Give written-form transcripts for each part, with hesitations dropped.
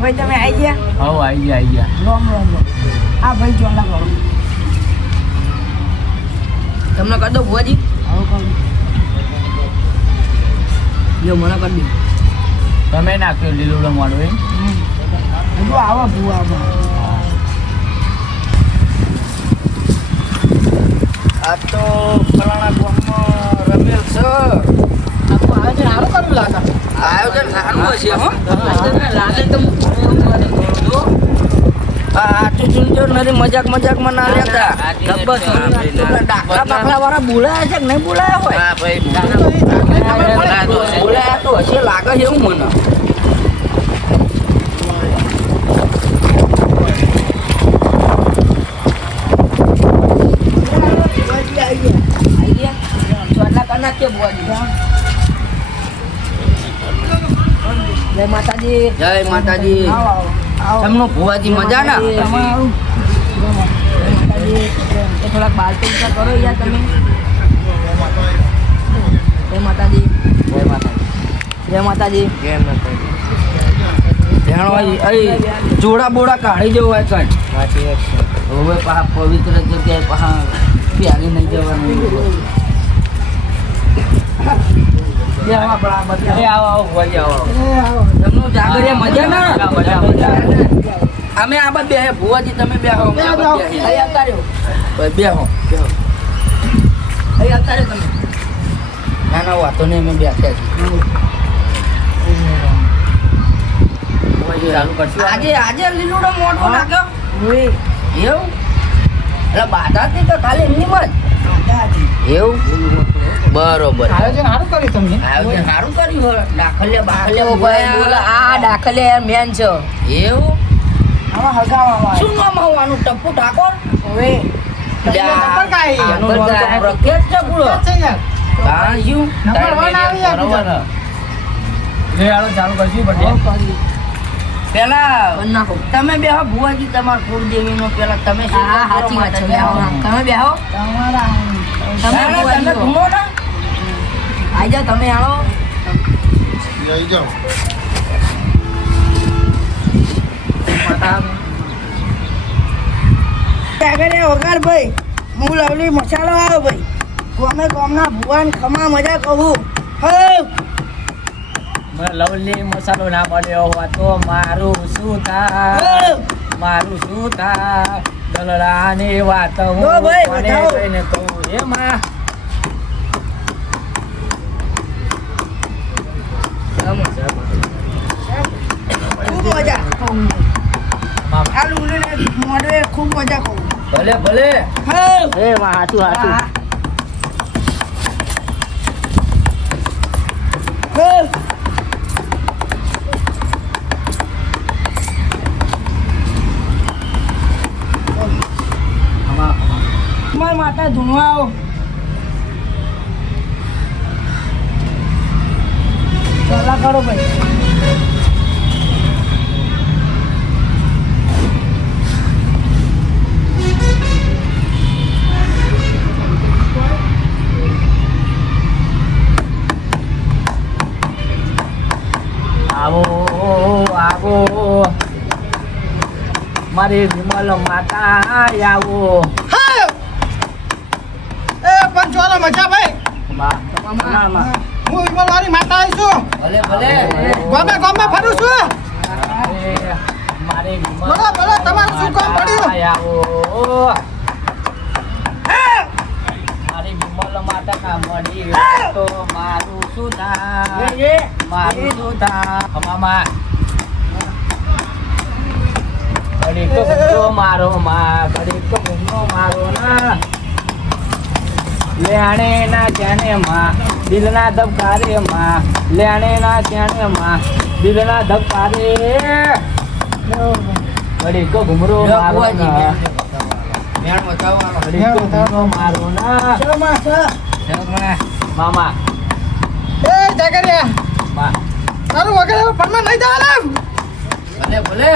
ભાઈ તમે આવી ગયા? હવ આવી ગયા લોમ આ ભાઈ ચોલા કરો. તમને કરી દો ભુવાજી? આવો કરો. લ્યો મને કરી દો. તમે નાખ્યો લીલુડો મોડો એ હજુ આવો ભુવા આ તો ફલાણા ગામમાં રમેલ છે. આયોજન સારું કર્યું લાગે. આયોજન સારું હશે હો. લાગે તો જો નરી મજાકમાં ના લેતા. દાખલા વાળા બોલાયા છે કે નહીં બોલાયા હોય? હા ભાઈ બોલાયા તો હશે લાગે છે એવું મને. જય માતાજી. જય માતાજી. તમને ભુવાજી મજા ના? થોડાક બાલતું કરો યાર તમે. જય માતાજી. જય માતાજી. જય માતાજી. જય માતાજી. જોડા બોડા કાઢી જવું હોય કઈ હવે પા પવિત્ર જગ્યાએ પા પ્યારી નહીં જવાનું. અમે આ બાદ બે ભુવાજી તમે બે હો બેહો તમે. ના ના વાતો નહીં અમે બેઠ્યા છીએ. આજે લીલુડો મોટો નાખ્યો એવું એટલે બાધા હતી તો ખાલી એમની જ એવું બરોબર. આયોજન સારું કર્યું તમે. આયોજન સારું કર્યું. દાખલિયા દાખલિયા મેન છે એવું. શું નામ હોવાનું? ટપ્પુ ઠાકોર. પેલા તમે બેહો ભુવાજી તમારા કુળદેવી નો પેલા તમે તમે બેહો. તમે ઘૂમો ને આઈ જાઓ. તમે આવો વગાડ ભાઈ. હું લવલી મસાલો આવ્યો ભાઈ. ગમે ગમના ભુવાન ખમા મજા કહું. લવલી મસાલો ના મળ્યો હોય તો મારું શું થાય? મારું શું થાય? દલડાની વાત હું કોને કહું એમાં ખૂબ મજા. મોડે ખૂબ મજા કહું. ભલે ભલે હાચું હાચું. માતા ધૂણવા આવો. ચલા કરો ભાઈ. આવો આવો મારી વિમલ માતા આવો. પણ ચોલો મજા ભાઈ. હું વિમલ વાળી માતા આવી છું. ભલે ભલે ગમે ગમે ફરું છું. મારી બોલો બોલો તમારું શું કામ પડ્યું? આવો મારી વિમલ માતા ના મળી તો મારું શું થાય? મારું શું થાય? મામા ઘડી તો ગુંડો મારો માં ઘડી તો ગુંડો મારો ના લેણે ના ચેણે માં દિલના ધબકારે માં લેણે ના ચેણે માં દિલના ધબકારે ઘડી તો ઘુમરો મારો ના ઘડી તો ઘુમરો મારો ના મામા એ જાગરિયા માં તારું વગર પરમાં નહીં જવાનું. ભલે ભલે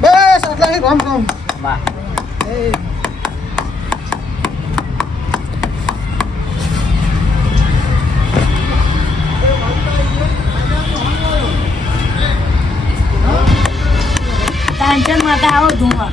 બસ આટલા રોમ રોમ. માં માતા આવો ધુમા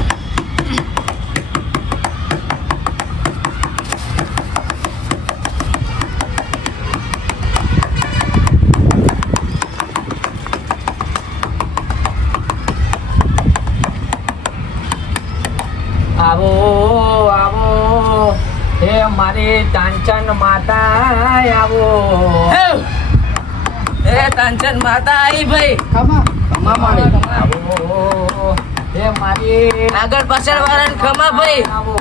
આવો આવો હે મારી કાંચન માતા આવો એ તાંચન માતા આવી ભાઈ ખમા ખમા માડી આવો હે મારી આગળ પાછળ વાળાને ખમા ભાઈ આવો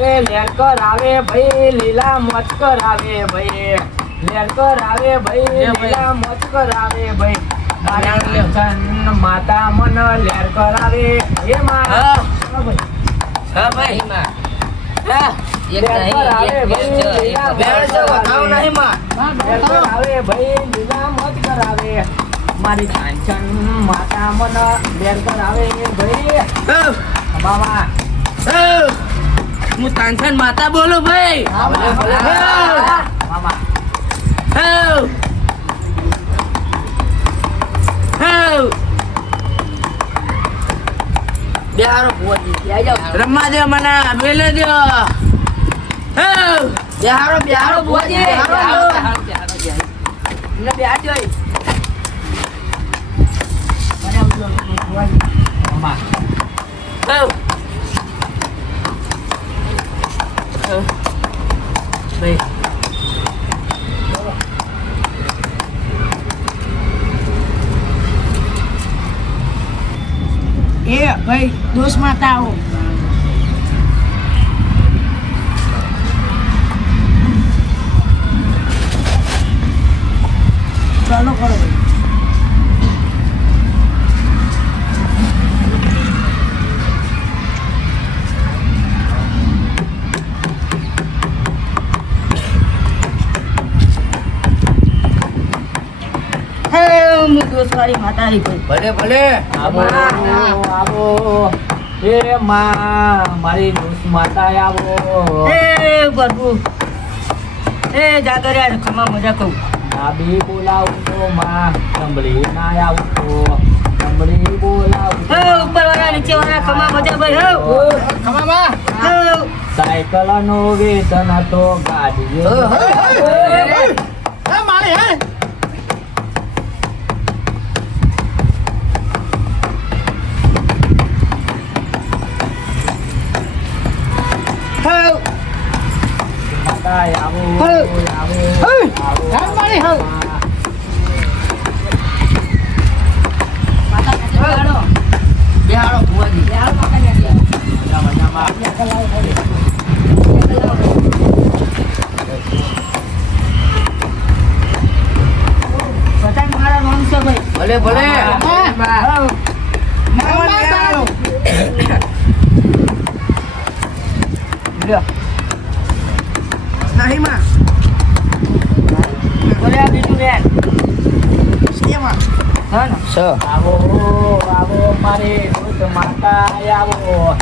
એ લેરકર આવે ભાઈ લીલા મચકર આવે ભાઈ લેરકર આવે ભાઈ લીલા મચકર આવે ભાઈ મારા કાંચન માતા મન લેરકર આવે હે મારા ભાઈ હા ભાઈ હા એક લેરકર આવે ભાઈ બેડ જો બતાવ નહીં માં લેરકર આવે ભાઈ લીલા મચકર આવે મારી કાંચન માતા મન લેરકર આવે ભાઈ બાબા હું તાંચન માતા બોલું ભાઈ બાબા બિહારો રમવા દે મને મેલે દો બિહારો બિહારો બુઆજી મને બિહાર જોઈ બાબા ભાઈ એ ભાઈ દોસ્ત માતા આવો ચાલો કરો ભાઈ હું દોસ્તવાળી માતા આવી ભાઈ ભલે ભલે આવો આવો એ મારી દોસ્ત માતા આવો એ પ્રભુ એ જાગર્યા ખમા મજા કહું નાબી બોલાવું તો માં સંભળી ના આવું તો સંભળી બોલાવું હે ઉપર વાળા નીચે વાળા ખમા મજા ભાઈ હે ખમામાં હે સાયકલ નો વેતન તો ગાડી હે મારી હે માતા આવો આવો હે આવો મારી હે માતા કાચે વાળો બિહારો બુઆજી યાર માતા કાચે પતંગ મારા નામ છે ભાઈ ભલે ભલે નહીં માં બોલે આ બીજું બેન હા ને આવો આવો મારી દોસ્ત માતા આવો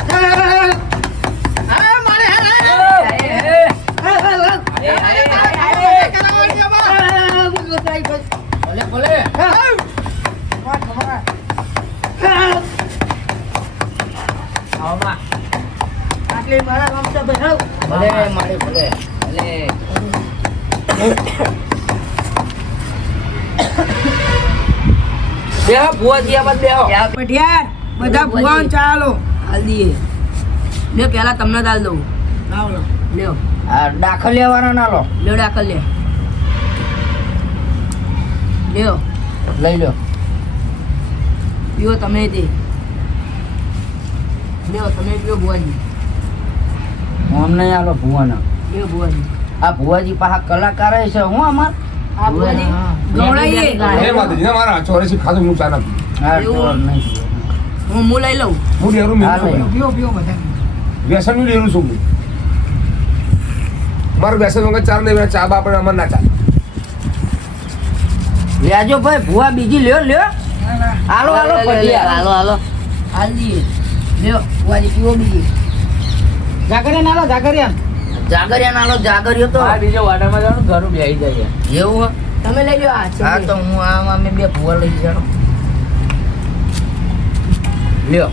ભલે ભલે આવો માં આટલી મારા નામ છે ભાઈ ભલે મારી ભલે ભલે બેહો બુઆજી આમાં બેહો પટિયાર બધા ભુવાન ચાલો હાલ દઈએ લે પહેલા તમને દાલ દઉં લાવ લો લ્યો આ દાખલ લેવાના ના લો લ્યો દાખલ લે લ્યો લઈ લો પીવો તમે તે લ્યો તમે પીવો ભુવાજી હું નહીં આલો ભુવાના લ્યો ભુવાજી આ ભુવાજી પાહા કલાકાર છે હું અમાર આ ભુવાજી ગવડાઈએ હે માતાજી મારા ચોરેસી ખાધું હું ચાના હા તો નહીં હું લઈ લઉં હું ડેરું હા, લઈ લો. મેં પીઓ પીઓ બધા વ્યસન નું ડેરું છું હું મારું વ્યસન વગર ચાર નહીં ચા બા પણ અમાર ના ચાલે લેજો ભાઈ ભુવા બીજી લ્યો લ્યો હાલો હાલો પટિયા હાલો હાલો હાલ દઈએ લ્યો ભુવાજી પીવો બીજી જાગરિયા નાલો જાગરિયા જાગરિયા નાલો જાગરિયો તો આ બીજો વાટામાં જવાનું ઘરું બેસી જાય એવું હે? તમે લઈ લો આ હા તો હું આમ અમે બે ભુવા લઈ જાણો લ્યો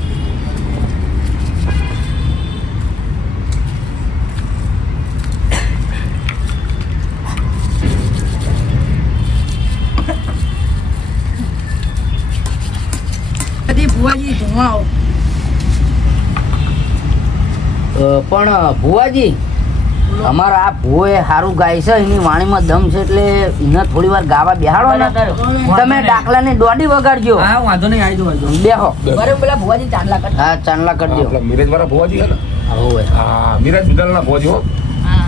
બધી ભુવાજી ધોવા આવો. પણ ભુવાજી અમારા આ ભુવો એ સારું ગાય છે, એની વાણીમાં દમ છે, એટલે એને થોડી વાર ગાવા બેહાડો ને. તમે ડાકલાને દોડી વગાડજો. હા વાંધો નહીં આવી જાવ બેહો. બરાબર પેલા ભુવાજી ચાંદલા કર. હા ચાંદલા કરજો. આપણા મિરજ વાળા ભુવાજી છે ને હોવે. હા મિરજ બિદલના ભુવાજી હો. હા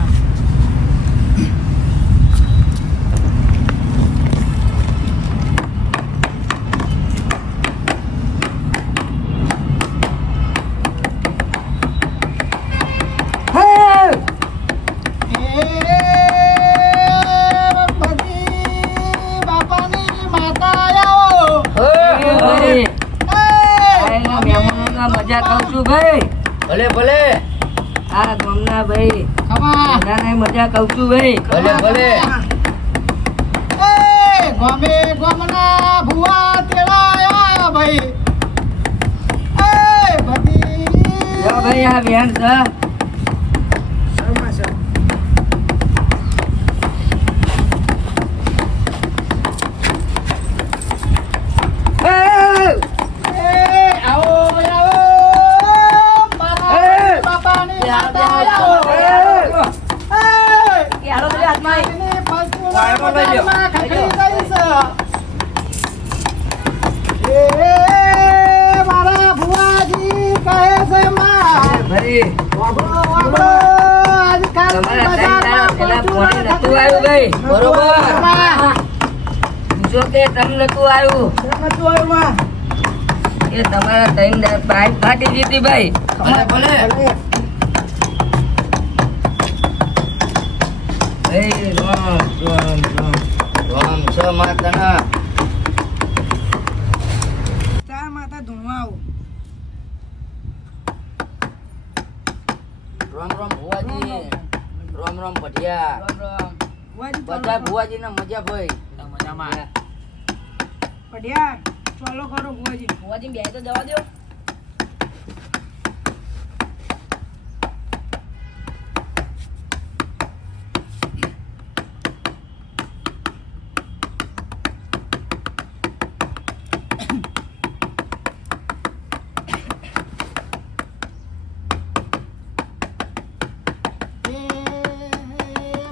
મજા કહું છું ભાઈ. ભલે ભલે આ ગામના ભાઈ ખમા બધાને મજા કહું છું ભાઈ. ભલે ભલે એ ગમે ગમના ભુવા તેડાયા ભાઈ એ બધી જો ભાઈ આ વેણ છે. શર્મા સર. આવો આવો મારા બાપાની માતા આવો કે હાલો ભાઈ હાથમાં આવી. એની પશુના બજારમાં ખખડી ગઈ છે. એ મારા ભુવાજી કહે છે માં ભાઈ વાગડો વાગડો આજકાલ તમારા બજારમાં પેલા પશુના ફોને નતું આવ્યું ભાઈ. બરોબર. પૂછો કે તમને નતું આવ્યું નતું આવ્યું માં. એ તમારા ત્રણ પાઇપ ફાટી દીધી ભાઈ. ભલે ભલે ભાઈ રામ રામ રામ. રામ છે માતાના. તાર માતા ધોવા આવો. રામ રામ ભુવાજી. રામ રામ ભટિયા. ભુવાજી બધા ભુવાજી ના મજા ભાઈ. પઢિયા ચાલો કરો ભુવાજી. ભુવાજી બે તો જવા દો.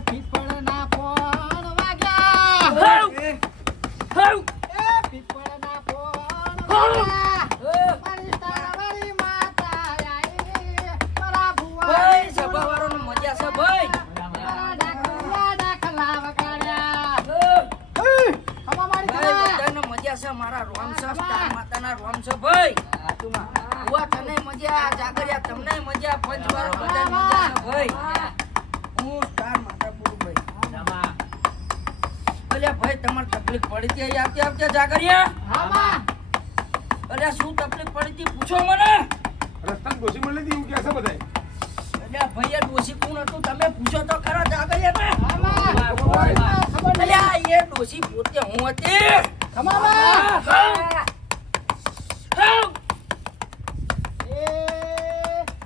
પીપળના પોણ વાગ્યા એ પીપળના પોણ વાગ્યા મારી તારાવાળી માતા આઈ મારા ભુવાજી સભાવાળાનો મજા છે ભાઈ. મારા ડાકલા વગાડ્યા ખમા મારી ભાઈ ખમા બધાને મજા છે. મારા રોમ છે, સ્ટાર માતાના રોમ છે ભાઈ. ભુવા તને મજા, જાગરિયા તમને મજા, પંચવાળો બધાને મજા છે ભાઈ. હું સ્ટાર માતા બોલું ભાઈ. અલ્યા ભાઈ તમારે તકલીફ પડી હતી આવતે આવતે જાગરિયા? હામાં અલ્યા શું તકલીફ પડી હતી પૂછો મને. રસ્તામાં ડોશી મળી હતી એવું કહે છે બધાય. અલ્યા ભાઈ એ ડોશી કોણ હતું તમે પૂછો તો ખરા જાગરિયાને. હામાં ખબર નહીં અલ્યા એ ડોશી પોતે હું હતી. ખમામાં હા. હા.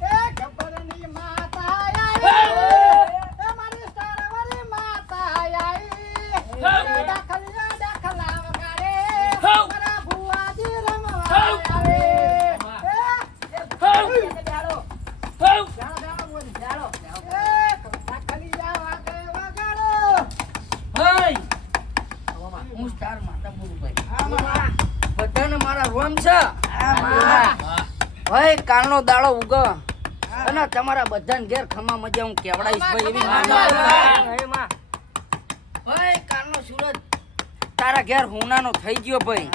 એ ગબ્બરની માતા આઈ એ મારી તારાવાળી માતા આઈ ડાકલા વગાડે મારા ભુવાજી રમવા આવે ભાઈ હું સ્ટાર માતા બોલું ભાઈ. બધાને મારા રોમ છે. ભાઈ કાલનો દાડો ઉગો અને તમારા બધાને ઘેર ખમા મજા હું કેવડાઈશ ભાઈ એવી માનતા. ભાઈ કાલનો સૂરજ તારા ઘેર હુનાનો થઈ ગયો ભાઈ.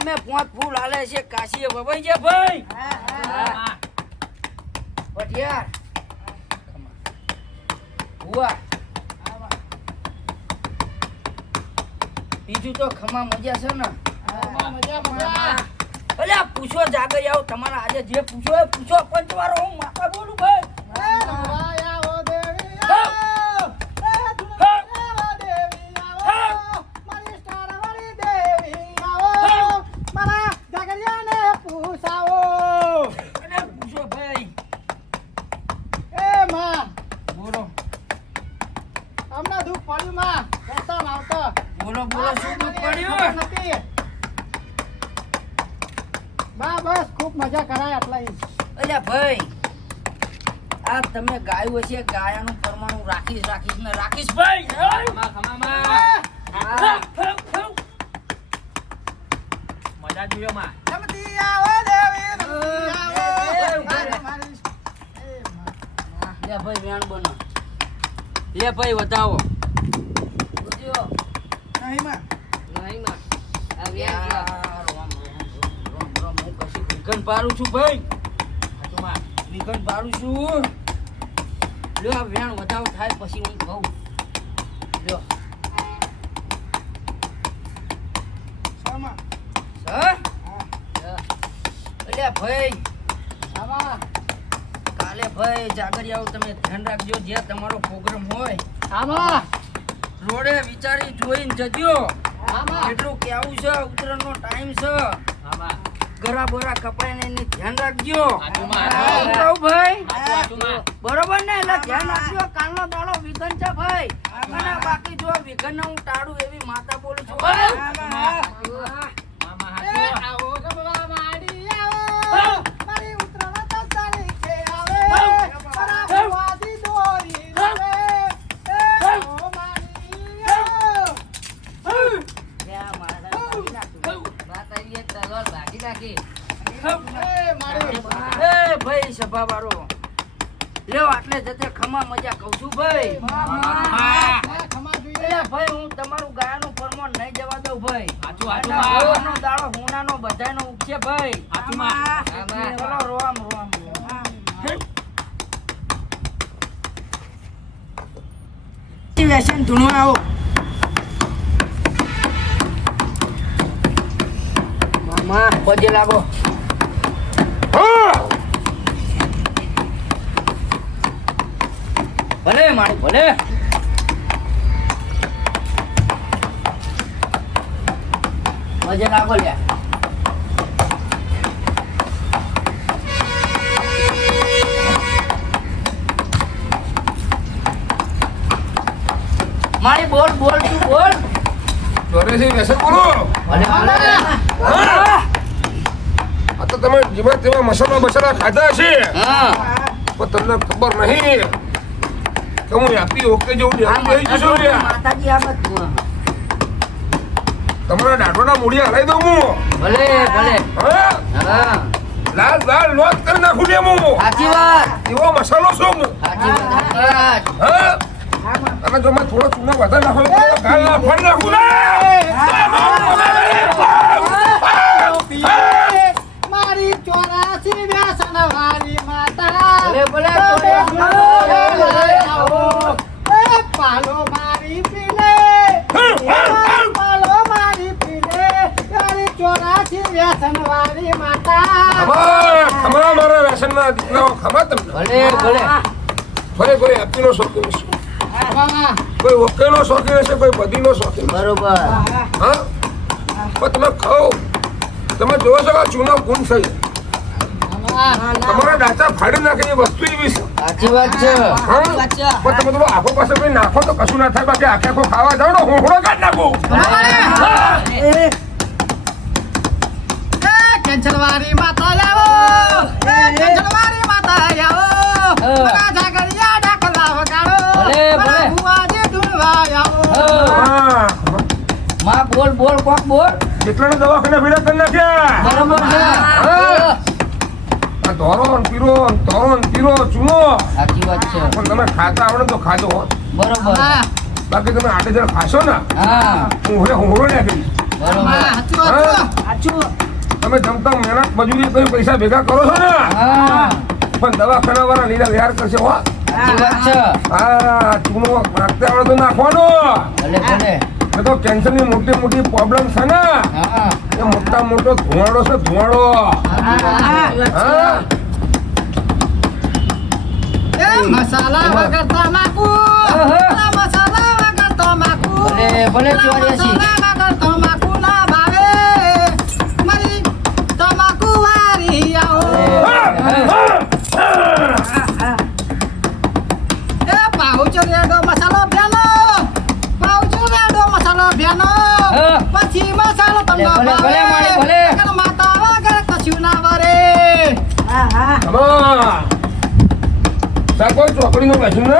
તમે પોંચ ફૂલ હાલે છે કાશીએ વવાઈ ગયા ભાઈ. ભટિયાર હુઆ બીજું તો ખમા મજા છે ને. અલ્યા પૂછો જાગર આવો તમારા આજે જે પૂછો એ પૂછો પંચવારો હું માતા બોલું ભાઈ. મારી તારાવાળી દેવી આવો મારા જાગરિયાને પૂછ બાજુમાં રસ્તામાં આવતો. બોલો બોલો શું દુઃખ પડ્યું ખબર નથી. બા બસ ખૂબ મજા કરાય આટલા ઈ. અલ્યા ભાઈ આ તમે ગાયું હશે ગાયાનું પરમાણુ રાખીશ ને રાખીશ ભાઈ ખમામાં મજા જોયો માં રમતી આવો દેવી, રમતી આવો. લે ભાઈ વેણ બનો લે ભાઈ વધાવો નહીં માં. હું કશું વિઘન પાડું છું ભાઈ વિઘન પાડું છું લ્યો આ વેણ વધાવો થાય પછી હું કહું લ્યો શામાં? હા અલ્યા ભાઈ શામાં? કાલે ભાઈ જાગરિયાઓ તમે ધ્યાન રાખજો જ્યાં તમારો પ્રોગ્રામ હોય શામાં? રોડે વિચારી જોઈને જજો શામાં? એટલું કેવું છે ઉતરણનો ટાઈમ છે ગરા બોરા કપાય ને એની ધ્યાન રાખજો હાચુમાં. શું કહું ભાઈ હાચુમાં. બરોબર ને એટલે ધ્યાન રાખજો કાલનો દાડો વિઘન છે ભાઈ અને બાકી જો વિઘન હું ટાળું એવી માતા બોલું છું ભાઈ. મામા એ હાચું. આવો ગમવા માડી આવો. મારી ઉતરાણ તો તારીખે આવે. મારા ભુવાજી દોરી આવે. એ આવો માડી આવો. ત્યાં મારા ભાગી નાખ્યું. વાત આવી એક તલવાર ભાગી નાખી. એ મારી એ ભાઈ સભા વાળો લ્યો આટલે જતે ખમા મજા કહું છું ભાઈ ખમા જોઈએ. એટલે ભાઈ હું તમારું ગાયાનું પરમાણ નહીં જવા દઉં ભાઈ હાચું, અને હાચું. હવાનો દાડો હુનાનો બધાયનો ઉપસે ભાઈ હાચુમાં. ચલો રોમ રોમ વ્યસન ધૂણો આવો મામા પજે લાગો ભલે મારી ભલે પજે લાગો લ્યા મારી બોલ બોલ તું બોલ ચોર્યાસી વ્યસન બોલો ભલે ભલે આ તો તમે જેમાં તેમાં મસાલા બસાલા ખાધા છે હા પણ તમને ખબર નહીં કે હું આપી ઓકે જેવું આ બેસી જશો લ્યા. માતાજી આ બધું તમારા દાઢોના મૂળિયા હલાઈ દઉં હું ભલે ભલે હા હા લાલ લાલ લોટ કરી નાખું લે હું સાચી વાત એવો મસાલો છું હું. સાચી વાત હા અને જો મેં થોડો ચૂનો વધારે નાખો તો ગાલ ના ફળ નાખું ને મારી 84 વ્યસન વાળી માતા. ભલે ભલે એ પાલો મારી પીલે. પાલો મારી પીલે. મારી 84 વ્યસન વાળી માતા. ખમા મારા વ્યસનના દીકરાઓ ખમા તમને ભલે ભલે ફરે કોઈ આપીનો શોખીન છે મામા, કોઈ ઓકેનો શોખીન હશે કોઈ બધીનો શોખીન છે. બરોબર હા પણ તમે ખાઓ તમે જોવો છો કે આ ચૂનો ગુણ છે મામા. તમારા દાંતા ફાડી નાખે એ વસ્તુ એવી છે સાચી વાત છે હા પણ તમે થોડો આખો પાસે કોઈ નાખો તો કશું ના થાય બાકી આખે આખો ખાવા જાવ ને હોંહળો કાઢ નાખો એ કેન્સરવાળી માતા આવો. એ કેન્સરવાળી માતા આવો. મારા જાગરિયા ડાકલા વગાડો. ભલે, ભલે. મારા ભુવાજી ધૂળવા આવો. હા માં બોલ બોલ કોક બોલ કેટલાને દવાખાને ભેડા કરી નાખ્યા બરોબર છે આ ધોરો ને પીરો ને ધોરો ને પીરો ચૂનો સાચી વાત છે પણ તમે ખાતા આવડે તો ખાજો હો. બરોબર હા, બાકી તમે આટલે જરા ખાશો ને હા હું હવે હોંહળો નાખી બરોબર મામા, સાચું હતું. તમે જમતા મહેનત મજૂરી કરી પૈસા ભેગા કરો છો ને હા પણ દવાખાના વાળા લીલા વ્યાર કરશે હો સાચી વાત છે હા ચૂનો નાખતા આવડે તો નાખવાનો ભલે ભલે એ તો કેન્સરની મોટી મોટી પ્રોબ્લેમ છે ને હા એ મોટા મોટો ધુવાડો છે ધુવાડો હા એ મસાલા વગર તમાકુ. મસાલા વગર તમાકુ. ભલે ભલે 84 મસાલા વગર તમાકુ ના ભાવે. મારી તમાકુ વાળી આવો. એ પાઉચ રેડો મસાલો ભેલો. મસાલો ભેનો હા. પછી મસાલો તમને ભલે, ભલે, માળી, ભલે. નકર માતા વગર કશું ના વરે આમાં સા કોઈ ચોકડીનું બેઠું ને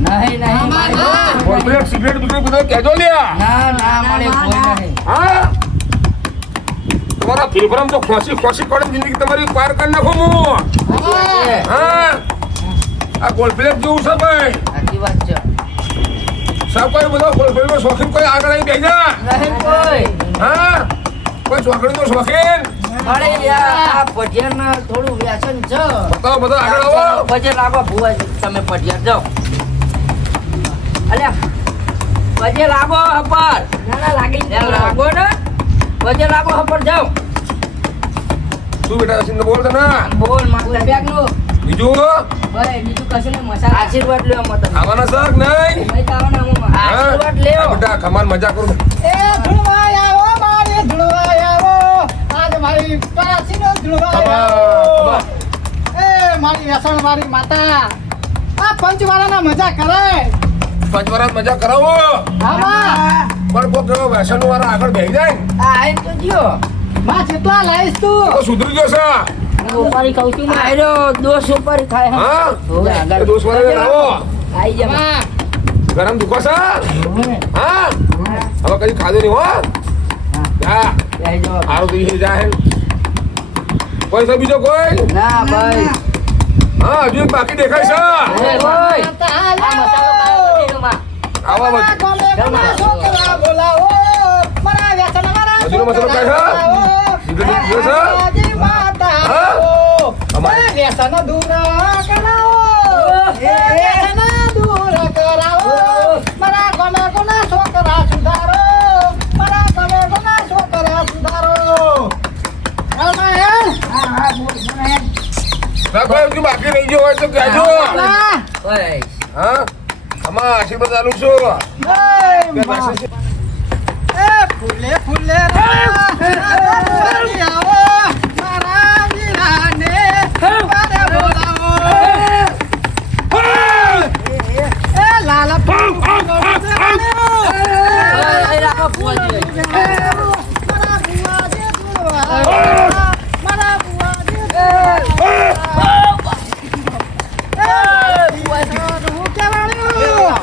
નહીં નહીં મારી બોલ પેલા સિગરેટ બિગરેટ બધું કહેજો લ્યા ના ના મારે કોઈ નહીં હા તમારા ફેફરામ તો ખોસી ખોસી પડે જિંદગી તમારી પાર કરી નાખો હું હા આ ગોલ્ડ જેવું છે ભાઈ સાચી વાત છે સાહેબ કોઈ બધો ગોલ્ડ શોખીન કોઈ આગળ આવી બેસા નહીં કોઈ હા કોઈ ચોકડીનો શોખીન મારે યાર આ પટિયાના થોડું વ્યસન છે બતાવો બધો આગળ આવો પછી લાગો ભુવા તમે પટિયાર જાઓ અલ્યા પછી લાગો હપર ના લાગી લાગો ને પછી લાગો હપર જાઓ તું બેટા સિંધ બોલ તને બોલ માતા બેગ નો બીજું ભાઈ બીજું કશું નહીં મસાલા આશીર્વાદ લ્યો મત ખાવાના શક નહીં ભાઈ તાવના મોમાં આશીર્વાદ લ્યો હા, બેટા ખમાન મજા કરું એ ધુળવાય આવો મારે ધુળવાય આવો આજ મારી પાસીનો ધુળવાય આવો એ મારી વ્યસન મારી માતા આ પંચવાળાના મજા કરે પંચવરાત મજા કરાવો આમાં પણ કોઈ વ્યસન વાળા આગળ બેસી જાય ને, આ આઈ તો જ્યો માં જેટલા લાઈશ તું તો સુધરી જશે ઉપારી કહું છું ને આયરો દોષ ઉપર થાય હા હવે એ આગળ દોસ્ત વાળા લાવો આઈ જા માં ગરમ દુખો છે હા હવે કઈ ખાધું નહીં હો હા આઈ જાઓ સારું થઈ જાય કોઈ છે બીજો કોઈ ના ભાઈ હા હજુ એક બાકી દેખાય છે એ ભાઈ આ મસાલો ખાયો પછી માં આવા મારા બધું ગમે ગમે છોકરા બોલાવો મારા વ્યસન મારા હજુનો મસાલો ખાય છે? સિગરેટ પીવો છે? માતાજી માતા હા? આવો. અમારે. મારા વ્યસન દૂર કરાવો વ્યસન દૂર કરાવો મારા ગમે ગમે છોકરા સુધારો મારા ગમે ગમે છોકરા સુધારો કોઈ હજુ બાકી રહી ગયો હોય તો કહેજો ભાઈ હા આમાં આશીર્વાદ આલું છું કે વ્યસન છે? ફૂલે ફૂલે આવો મારા વીરાને મારે બોલાવો એ લાલ એ રાખો ફોજી મારા બુઆજી દુઆ મારા બુઆજી હું કેવાળ્યું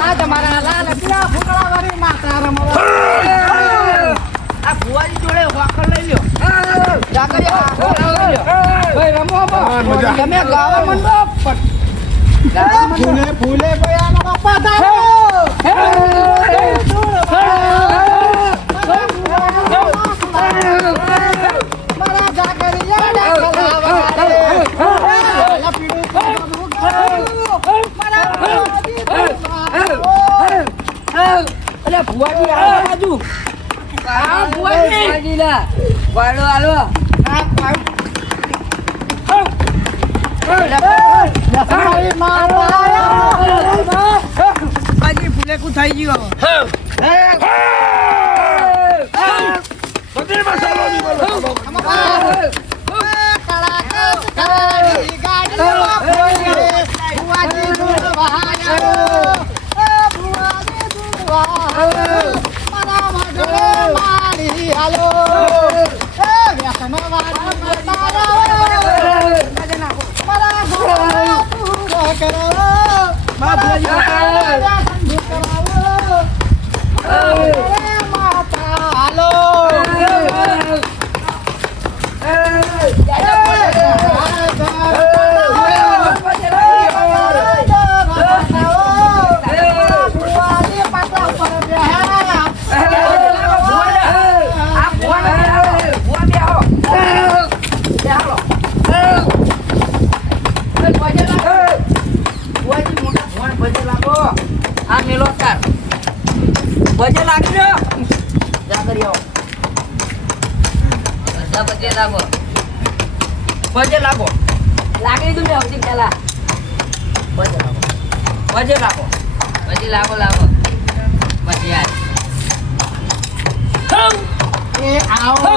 આ તમારા લાલ પીળા ફૂટડાવાળી માતા રમો આ ફુવાજી જોડે વાકર લઈ લ્યો જાકરિયા વાકર લઈ લ્યો ભાઈ રમો મજા. તમે ગાવા મંડો ગાવા મંડો ફૂલે ફૂલે ગયાનો બાપા તારો મારા જાગરિયા ડાકલાવા રે પીડું પીડું મારા ભુવાજી અરે ફુવાજી આ બાજુ આ ફુવાજી લા વાળો આલો મારી માતા બાજી ફૂલેકું થઈ ગયું બધી મસાલો ની બોલો. બજે લાગજો જાકરિયા બધા બજે લાગો બજે લાગો લાગી તું સૌથી પહેલા બજે લાગો બજે લાગો પછી યાર આવો